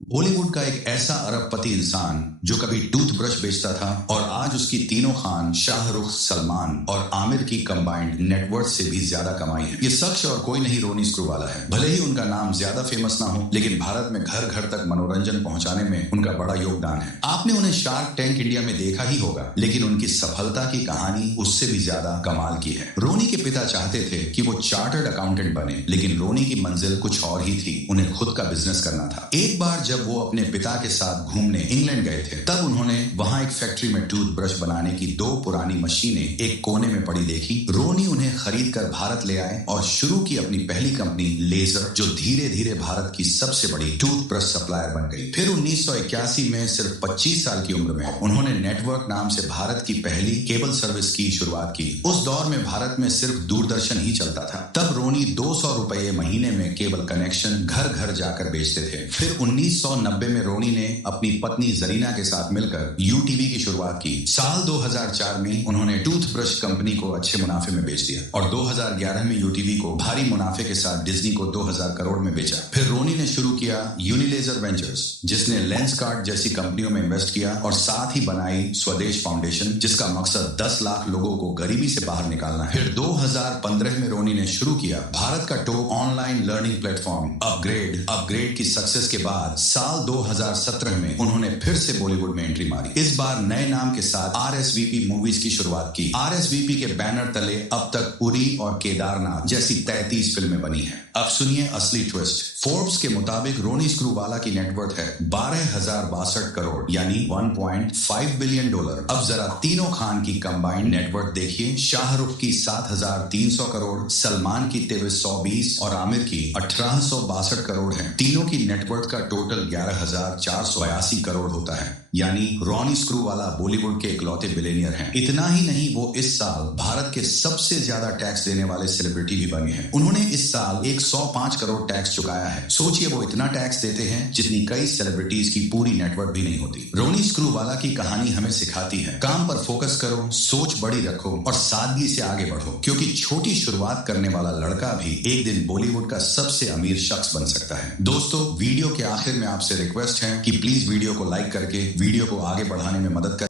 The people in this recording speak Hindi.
बॉलीवुड का एक ऐसा अरबपति इंसान जो कभी टूथब्रश बेचता था और आज उसकी तीनों खान शाहरुख, सलमान और आमिर की कंबाइंड नेटवर्थ से भी ज्यादा कमाई है। ये शख्स और कोई नहीं रोनी स्क्रूवाला है। भले ही उनका नाम ज्यादा फेमस ना हो, लेकिन भारत में घर घर तक मनोरंजन पहुंचाने में उनका बड़ा योगदान है। आपने उन्हें शार्क टैंक इंडिया में देखा ही होगा, लेकिन उनकी सफलता की कहानी उससे भी ज्यादा कमाल की है। रोनी के पिता चाहते थे कि वो चार्टर्ड अकाउंटेंट बने, लेकिन रोनी की मंजिल कुछ और ही थी। उन्हें खुद का बिजनेस करना था। एक बार जब वो अपने पिता के साथ घूमने इंग्लैंड गए थे, तब उन्होंने वहां एक फैक्ट्री में टूथब्रश बनाने की 2 पुरानी मशीनें एक कोने में पड़ी देखी। रोनी उन्हें खरीद कर भारत ले आए और शुरू की अपनी पहली कंपनी लेजर, जो धीरे धीरे भारत की सबसे बड़ी टूथब्रश सप्लायर बन गई। फिर 1981 में सिर्फ 25 साल की उम्र में उन्होंने नेटवर्क नाम से भारत की पहली केबल सर्विस की शुरुआत की। उस दौर में भारत में सिर्फ दूरदर्शन ही चलता था। तब रोनी 200 रुपए महीने में केबल कनेक्शन घर घर जाकर बेचते थे। फिर 1990 में रोनी ने अपनी पत्नी जरीना के साथ मिलकर यूटीवी की शुरुआत की। साल 2004 में उन्होंने टूथब्रश कंपनी को अच्छे मुनाफे में बेच दिया और 2011 में यूटीवी को भारी मुनाफे के साथ डिज्नी को 2000 करोड़ में बेचा। फिर रोनी ने शुरू किया यूनिलेजर वेंचर्स, जिसने लेंसकार्ट जैसी कंपनियों में इन्वेस्ट किया और साथ ही बनाई स्वदेश फाउंडेशन, जिसका मकसद 10 लाख लोगों को गरीबी से बाहर निकालना है। फिर 2015 में रोनी ने शुरू किया भारत का top online learning platform upgrade की सक्सेस के बाद साल 2017 में उन्होंने फिर से बॉलीवुड में एंट्री मारी। इस बार नए नाम के साथ आरएसवीपी मूवीज की शुरुआत की। आरएसवीपी के बैनर तले अब तक उरी और केदारनाथ जैसी 33 फिल्में बनी हैं। अब सुनिए असली ट्विस्ट। फोर्ब्स के मुताबिक रोनी स्क्रूवाला की नेटवर्थ है 12,062 करोड़, यानी 1.5 बिलियन डॉलर। अब जरा तीनों खान की कंबाइंड नेटवर्थ देखिए। शाहरुख की 7,300 करोड़, सलमान की 2320 और आमिर की 1,862 करोड़ है। तीनों की नेटवर्थ का टोटल 11,482 करोड़ होता है, यानी रोनी स्क्रूवाला बॉलीवुड के इकलौते बिलियनियर हैं। इतना ही नहीं, वो इस साल भारत के सबसे ज्यादा टैक्स देने वाले सेलिब्रिटी भी बने हैं। उन्होंने इस साल 105 करोड़ टैक्स चुकाया है। सोचिए, वो इतना टैक्स देते हैं जितनी कई सेलिब्रिटीज की पूरी नेटवर्क भी नहीं होती। रोनी स्क्रूवाला की कहानी हमें सिखाती है, काम पर फोकस करो, सोच बड़ी रखो और सादगी से आगे बढ़ो, क्योंकि छोटी शुरुआत करने वाला लड़का भी एक दिन बॉलीवुड का सबसे अमीर शख्स बन सकता है। दोस्तों, वीडियो के आखिर में आपसे रिक्वेस्ट है कि प्लीज वीडियो को लाइक करके वीडियो को आगे बढ़ाने में मदद करें।